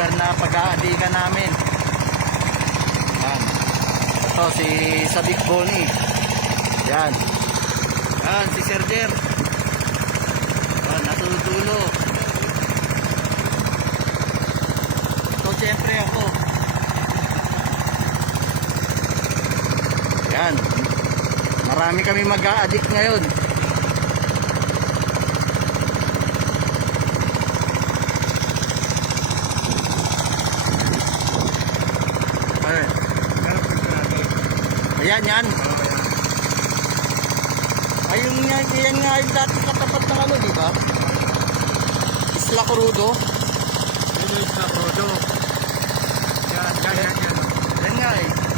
lugar na pag-aadikan namin. Yan. Ito si Sadik Boni. Yan. Yan si Serger. Yan, natutulo. Ito siyempre ako. Yan. Marami kami mag-a-addict ngayon. Ayan yan. Ayun nga, yan nga yung dati katapat ng ano, di ba? Isla Crudo. Isla Crudo. Yan. Yan nga eh.